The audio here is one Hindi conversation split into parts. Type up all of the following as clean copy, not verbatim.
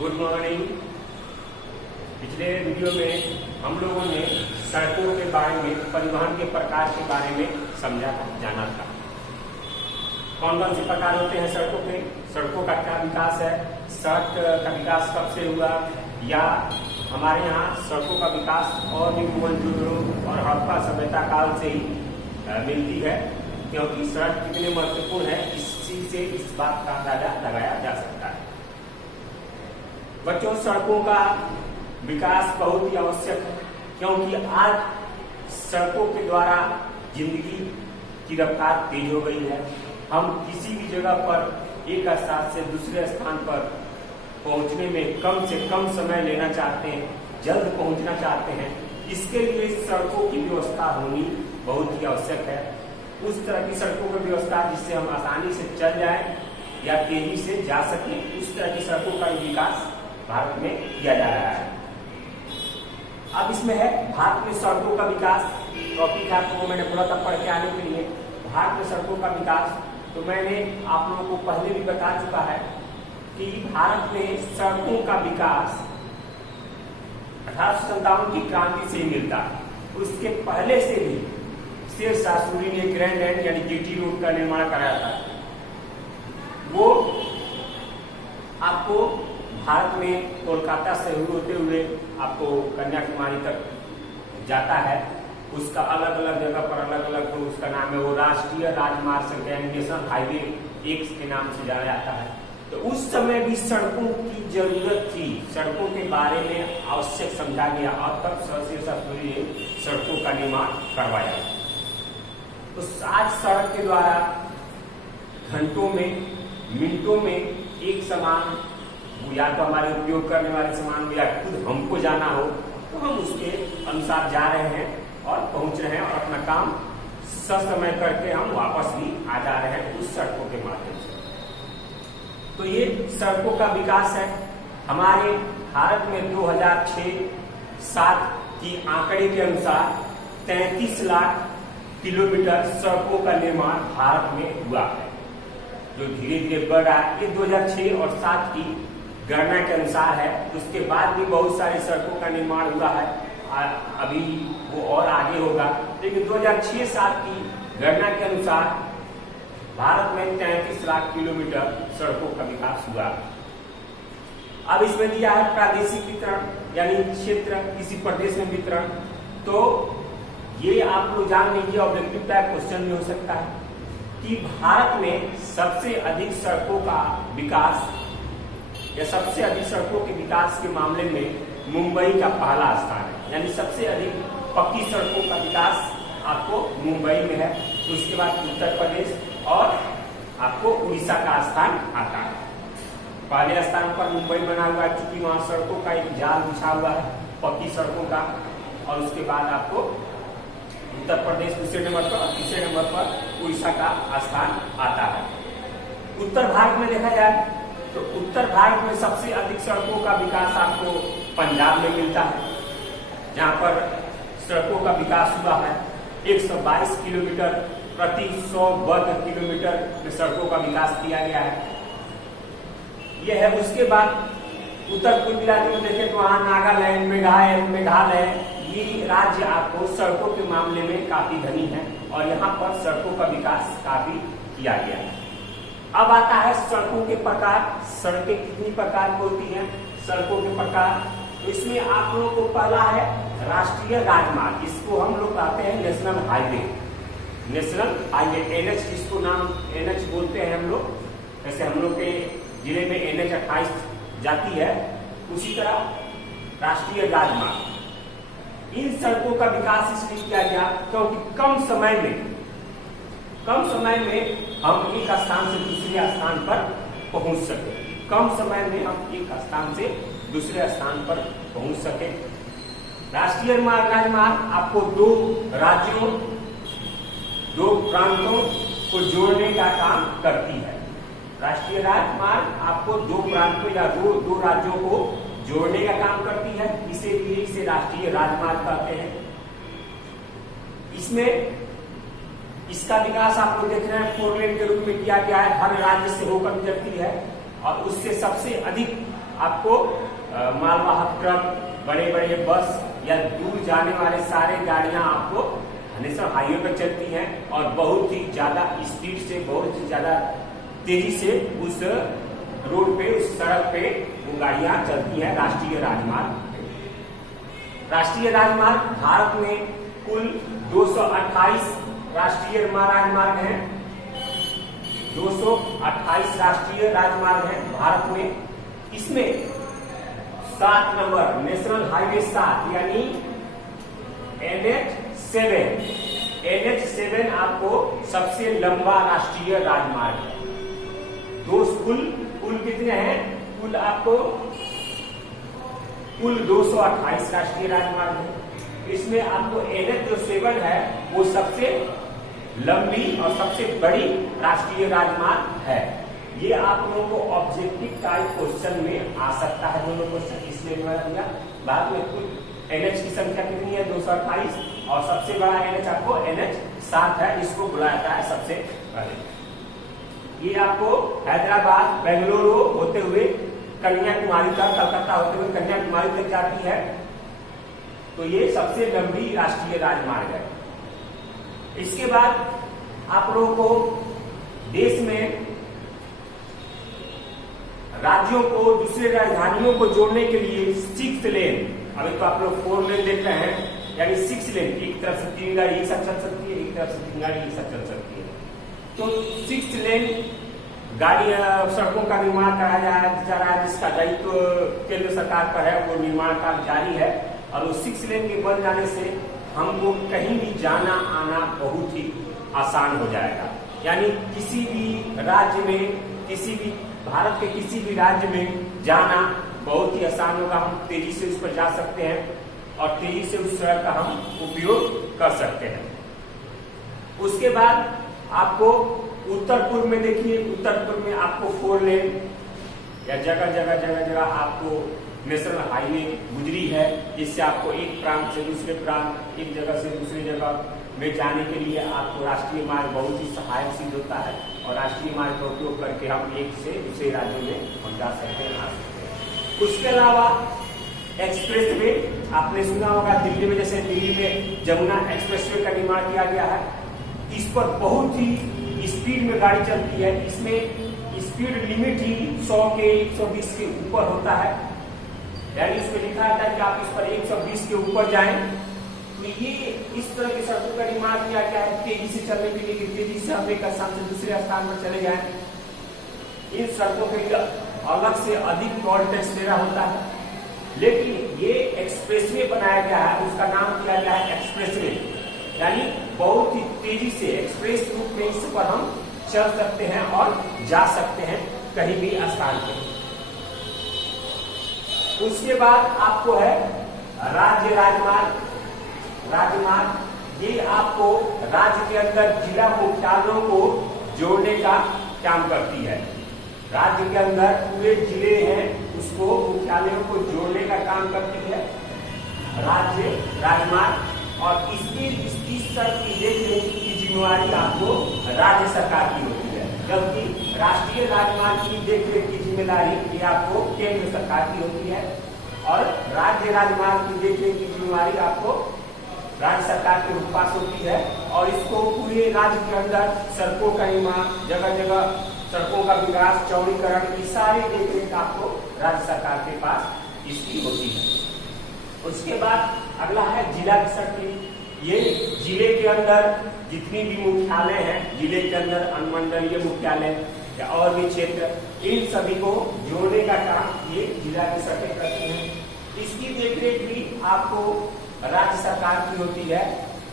Good morning. पिछले वीडियो में हम लोगों ने सड़कों के बारे में, परिवहन के प्रकार के बारे में समझा जाना था। कौन कौन से प्रकार होते हैं सड़कों के, सड़कों का क्या विकास है, सड़क का विकास कब से हुआ, या हमारे यहाँ सड़कों का विकास और भी मोहनजोदड़ो और हड़प्पा सभ्यता काल से ही मिलती है, क्योंकि सड़क कितने महत्वपूर्ण है इसी से इस बात का अंदाजा लगाया जा सकता है। बच्चों, सड़कों का विकास बहुत ही आवश्यक है, क्योंकि आज सड़कों के द्वारा जिंदगी की रफ्तार तेज हो गई है। हम किसी भी जगह पर एक स्थान से दूसरे स्थान पर पहुंचने में कम से कम समय लेना चाहते हैं, जल्द पहुंचना चाहते हैं। इसके लिए सड़कों की व्यवस्था होनी बहुत ही आवश्यक है। उस तरह की सड़कों की व्यवस्था जिससे हम आसानी से चल जाएं या तेजी से जा सकें, उस तरह की सड़कों का विकास भारत में किया जा रहा है। अब इसमें है भारत में सड़कों का विकास टॉपिक है, आपको मैंने पूरा तक पढ़ के आने के लिए भारत में सड़कों का विकास। तो मैंने आप लोगों को पहले भी बता चुका है कि भारत में सड़कों का विकास 1857 की क्रांति से ही मिलता है। उसके पहले से भी शेरशाह सूरी ने ग्रैंड लाइन यानी जीटी रोड का निर्माण कराया था। वो आपको भारत में कोलकाता से होते हुए आपको कन्याकुमारी तक जाता है। उसका अलग अलग जगह पर अलग अलग उसका नाम है, वो राष्ट्रीय राजमार्ग संख्या नेशनल हाईवे 1 के नाम से जाना जाता है। तो उस समय भी सड़कों की जरूरत थी, सड़कों के बारे में आवश्यक समझा गया और तब शेरशाह सूरी ने सड़कों का निर्माण करवाया। तो आज सड़क के द्वारा घंटों में, मिनटों में एक सामान, या तो हमारे उपयोग करने वाले सामान या खुद हमको जाना हो, तो हम उसके अनुसार जा रहे हैं और पहुंच रहे हैं और अपना काम ससमय करके हम वापस भी आ जा रहे हैं उस सड़कों के माध्यम से। तो ये सड़कों का विकास है। हमारे भारत में 2006-07 की आंकड़े के अनुसार 33 लाख किलोमीटर सड़कों का निर्माण भारत में हुआ है, जो धीरे धीरे बढ़ रहा है। ये 2006 और 2007 की गणना के अनुसार है। उसके बाद भी बहुत सारी सड़कों का निर्माण हुआ है, अभी वो और आगे होगा। लेकिन 2006-07 की गणना के अनुसार भारत में 33 लाख किलोमीटर सड़कों का विकास हुआ। अब इसमें दिया है प्रादेशिक वितरण, यानी क्षेत्र, किसी प्रदेश में वितरण। तो ये आप लोग जान लीजिए, ऑब्जेक्टिव टाइप क्वेश्चन भी हो सकता है कि भारत में सबसे अधिक सड़कों का विकास या सबसे अधिक सड़कों के विकास के मामले में मुंबई का पहला स्थान है, यानी सबसे अधिक पक्की सड़कों का विकास आपको मुंबई में है। उसके बाद उत्तर प्रदेश और आपको उड़ीसा का स्थान आता है। पहले स्थान पर मुंबई बना हुआ है, क्योंकि वहां सड़कों का एक जाल बिछा हुआ है पक्की सड़कों का। और उसके बाद आपको उत्तर प्रदेश दूसरे नंबर पर, तीसरे नंबर पर उड़ीसा का स्थान आता है। उत्तर भारत में देखा जाए तो उत्तर भारत में सबसे अधिक सड़कों का विकास आपको पंजाब में मिलता है, जहां पर सड़कों का विकास हुआ है 122 किलोमीटर प्रति 100 वर्ग किलोमीटर में सड़कों का विकास किया गया है। यह है। उसके बाद उत्तर पूर्वी राज्यों में देखें तो वहां नागालैंड, मेघालय ये राज्य आपको सड़कों के मामले में काफी धनी है और यहाँ पर सड़कों का विकास काफी किया गया है। अब आता है सड़कों के प्रकार। सड़कें कितनी प्रकार की होती हैं, सड़कों के प्रकार। तो इसमें आप लोगों को पहला है राष्ट्रीय राजमार्ग, इसको हम लोग कहते हैं national highway. National highway NH, इसको नाम NH बोलते हैं हम लोग। जैसे हम लोग के जिले में NH 28 जाती है, उसी तरह राष्ट्रीय राजमार्ग। इन सड़कों का विकास इसलिए किया गया क्योंकि कम समय में हम एक स्थान से दूसरे स्थान पर पहुंच सके। कम समय में हम एक स्थान से दूसरे स्थान पर पहुंच सके। राष्ट्रीय राजमार्ग आपको दो राज्यों, दो प्रांतों को जोड़ने का काम करती है। राष्ट्रीय राजमार्ग आपको दो प्रांतों या दो राज्यों को जोड़ने का काम करती है, इसीलिए इसे राष्ट्रीय राजमार्ग कहते हैं। इसमें इसका विकास आप लोग देख रहे हैं 4 लेन के रूप में किया गया है, हर राज्य से होकर गुजरती है और उससे सबसे अधिक आपको मालवाहक ट्रक, बड़े बड़े बस या दूर जाने वाले सारे गाड़ियां आपको नेशनल हाईवे पर चलती हैं और बहुत ही ज्यादा स्पीड से, बहुत ही ज्यादा तेजी से उस रोड पे, उस सड़क पे वो गाड़ियां चलती हैं राष्ट्रीय राजमार्ग। राष्ट्रीय राजमार्ग भारत में कुल 228 राष्ट्रीय राजमार्ग हैं। 228 राष्ट्रीय राजमार्ग हैं भारत में। इसमें 7 नंबर नेशनल हाईवे 7 यानी NH7 आपको सबसे लंबा राष्ट्रीय राजमार्ग है। कुल कितने हैं? कुल आपको कुल 228 राष्ट्रीय राजमार्ग है। इसमें आपको NH जो 7 है वो सबसे लंबी और सबसे बड़ी राष्ट्रीय राजमार्ग है। ये आप लोगों को ऑब्जेक्टिव टाइप क्वेश्चन में आ सकता है, दोनों क्वेश्चन इसलिए दिया। बाद में कुल NH की संख्या कितनी है? 228 और सबसे बड़ा NH आपको NH7 है, इसको बुलाया जाता है सबसे पहले। ये आपको हैदराबाद, बेंगलुरु होते हुए कन्याकुमारी तक, कलकत्ता होते हुए कन्याकुमारी तक जाती है। तो ये सबसे लंबी राष्ट्रीय राजमार्ग है। इसके बाद आप लोगों को देश में राज्यों को दूसरे राजधानियों को जोड़ने के लिए 6 लेन, अभी तो आप लोग 4 लेन देख रहे हैं, यानी 6 लेन, एक तरफ से 3 गाड़ी एक साथ चल सकती है, एक तरफ से 3 गाड़ी एक साथ चल सकती है। तो 6 लेन गाड़ी सड़कों का निर्माण कराया जा रहा है, जिसका दायित्व केंद्र सरकार पर है, वो निर्माण कार्य जारी है। और वो 6 लेन के बन जाने से हमको कहीं भी जाना आना बहुत ही आसान हो जाएगा। यानी किसी भी राज्य में, किसी भी भारत के किसी भी राज्य में जाना बहुत ही आसान होगा। हम तेजी से उस पर जा सकते हैं और तेजी से उस सड़क का हम उपयोग कर सकते हैं। उसके बाद आपको उत्तर पूर्व में देखिए, उत्तर पूर्व में आपको 4 लेन या जगह आपको नेशनल हाईवे गुजरी है, जिससे आपको एक प्रांत से दूसरे प्रांत, एक जगह से दूसरी जगह में जाने के लिए आपको राष्ट्रीय मार्ग बहुत ही सहायक सिद्ध होता है। और राष्ट्रीय मार्ग का उपयोग करके हम एक से दूसरे राज्यों में हम जा सकते हैं, आ सकते हैं। उसके अलावा एक्सप्रेस वे आपने सुना होगा, दिल्ली में, जैसे दिल्ली में जमुना एक्सप्रेस वे का निर्माण किया गया है। इस पर बहुत ही स्पीड में गाड़ी चलती है। इसमें स्पीड लिमिट ही 100 के 120 के ऊपर होता है, यानी इसमें लिखा रहता है कि आप इस पर 120 के ऊपर जाएं। तो ये इस तरह की सड़कों का निर्माण किया गया है तेजी से चलने के लिए, तेजी से हम एक स्थान से दूसरे स्थान पर चले जाएं। इन सड़कों के लिए अलग से अधिक टोल टैक्स देना होता है, लेकिन ये एक्सप्रेसवे बनाया गया है, उसका नाम किया गया है एक्सप्रेसवे, यानी बहुत ही तेजी से एक्सप्रेस रूप में इस पर हम चल सकते हैं और जा सकते हैं कहीं भी स्थान पे। उसके बाद आपको है राज्य राजमार्ग। ये आपको राज्य के अंदर जिला मुख्यालयों को जोड़ने का काम करती है। राज्य के अंदर पूरे जिले हैं, उसको मुख्यालयों को जोड़ने का काम करती है राज्य राजमार्ग। और इसकी सड़क की देखरेख की जिम्मेवारी आपको राज्य सरकार की होती है, जबकि राष्ट्रीय राजमार्ग की देखरेख की जिम्मेदारी ये आपको केंद्र सरकार की होती है। और राज्य राजमार्ग की देखरेख की जिम्मेवारी आपको राज्य सरकार के पास होती है। और इसको पूरे राज्य के अंदर सड़कों का निर्माण, जगह जगह सड़कों का विकास, चौड़ीकरण, ये सारी देखरेख आपको राज्य सरकार के पास इसकी होती है। उसके बाद अगला है जिला की सड़कें। ये जिले के अंदर जितनी भी मुख्यालय हैं, जिले के अंदर अनुमंडलीय मुख्यालय या और भी क्षेत्र, इन सभी को जोड़ने का काम ये जिला की सड़कें करती हैं। इसकी देखरेख भी आपको राज्य सरकार की होती है।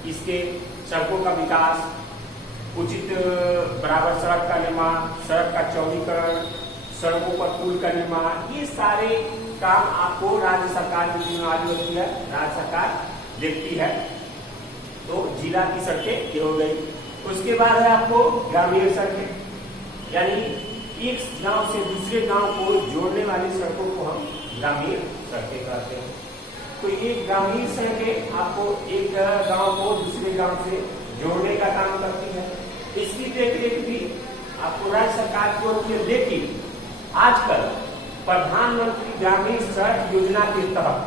इसके सड़कों का विकास, उचित बराबर सड़क का निर्माण, सड़क का चौड़ीकरण, सड़कों पर पुल का निर्माण, ये सारे काम आपको राज्य सरकार की जिम्मेदारी होती है, राज्य सरकार देखती है। तो जिला की सड़कें ये हो गई। उसके बाद है आपको ग्रामीण सड़कें, यानी एक गांव से दूसरे गांव को जोड़ने वाली सड़कों को हम ग्रामीण सड़कें कहते हैं। तो ये ग्रामीण सड़कें आपको एक गांव को दूसरे गांव से जोड़ने का काम करती है। इसकी देखरेख भी आपको राज्य सरकार की होती है। लेकिन आजकल प्रधानमंत्री ग्रामीण सड़क योजना के तहत,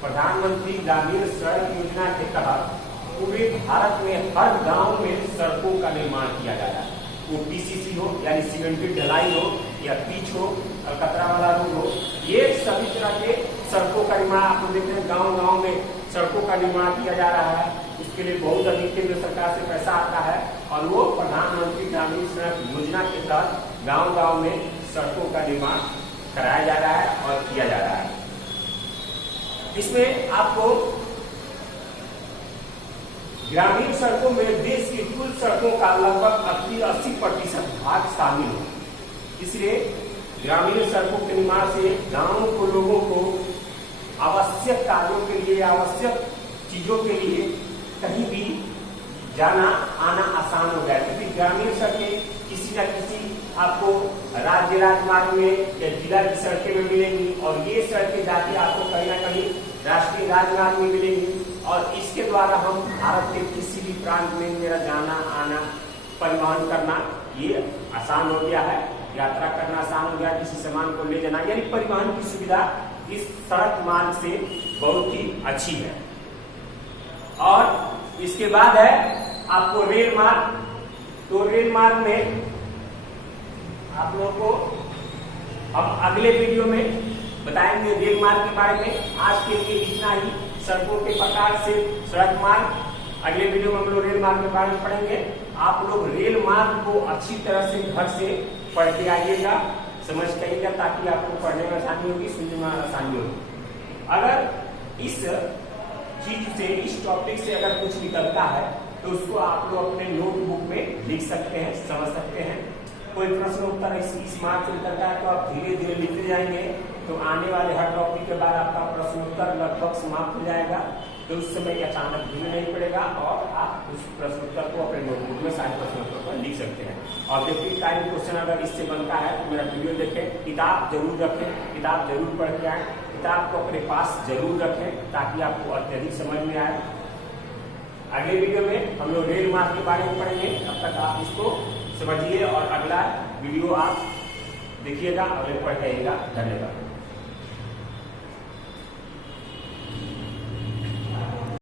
प्रधानमंत्री ग्रामीण सड़क योजना के तहत पूरे भारत में हर गांव में सड़कों का निर्माण किया जा रहा है। वो पीसीसी हो यानी सीमेंटेड ढलाई हो या पिच हो, अलकतरा वाला रोड हो, ये सभी तरह के सड़कों का निर्माण आप लोग देखते हैं गाँव गाँव में सड़कों का निर्माण किया जा रहा है। उसके लिए बहुत अधिक केंद्र सरकार से पैसा आता है और वो प्रधानमंत्री ग्रामीण सड़क योजना के तहत गाँव गाँव में सड़कों का निर्माण कराया जा रहा है और किया जा रहा है। इसमें आपको ग्रामीण सड़कों में देश की कुल सड़कों का लगभग 80% भाग शामिल है। इसलिए ग्रामीण सड़कों के निर्माण से गांव को लोगों को आवश्यक कार्यों के लिए, आवश्यक चीजों के लिए कहीं भी जाना आना आसान हो गया, क्योंकि ग्रामीण सड़कें किसी न किसी आपको राज्य राजमार्ग में या जिला की सड़कें में मिलेंगी और ये सड़कें जाके आपको कहीं ना कहीं राष्ट्रीय राजमार्ग में मिलेंगी और इसके द्वारा हम भारत के किसी भी प्रांत में मेरा जाना आना परिवहन करना ये आसान हो गया है। यात्रा करना आसान हो गया, किसी सामान को ले जाना, यानी परिवहन की सुविधा इस सड़क मार्ग से बहुत ही अच्छी है। और इसके बाद है आपको रेल मार्ग। तो रेल मार्ग में आप लोगों को हम अगले वीडियो में बताएंगे रेल मार्ग के बारे में। आज के लिए इतना ही। सड़कों के प्रकार से सड़क मार्ग, अगले वीडियो में हम लोग रेल मार्ग के बारे में पढ़ेंगे। आप लोग रेल मार्ग को अच्छी तरह से घर से पढ़ के आइएगा, समझ के आइएगा, ताकि आपको पढ़ने में आसानी होगी, सुनने में आसानी होगी। अगर इस चीज से, इस टॉपिक से अगर कुछ निकलता है तो उसको आप लोग अपने नोटबुक में लिख सकते हैं, समझ सकते हैं। कोई प्रश्न उत्तर इस मार्ग से निकलता है तो आप धीरे धीरे लिखते जाएंगे, तो आने वाले हर टॉपिक के बाद आपका प्रश्न उत्तर लगभग समाप्त हो जाएगा। तो उस समय अचानक भूल नहीं पड़ेगा और आप उस प्रश्न उत्तर को अपने नोटबुक में सारे प्रश्न उत्तर पर लिख सकते हैं। ऑब्जेक्टिव टाइप क्वेश्चन अगर इससे बनता है तो मेरा वीडियो देखें, किताब जरूर रखें, किताब जरूर पढ़ के आए, किताब को अपने पास जरूर रखें ताकि आपको अत्यधिक समझ में आए। अगले वीडियो में हम लोग रेल मार्ग के बारे में पढ़ेंगे, तब तक आप इसको समझिए और अगला वीडियो आप देखिएगा, अगले पढ़ के आइएगा। धन्यवाद।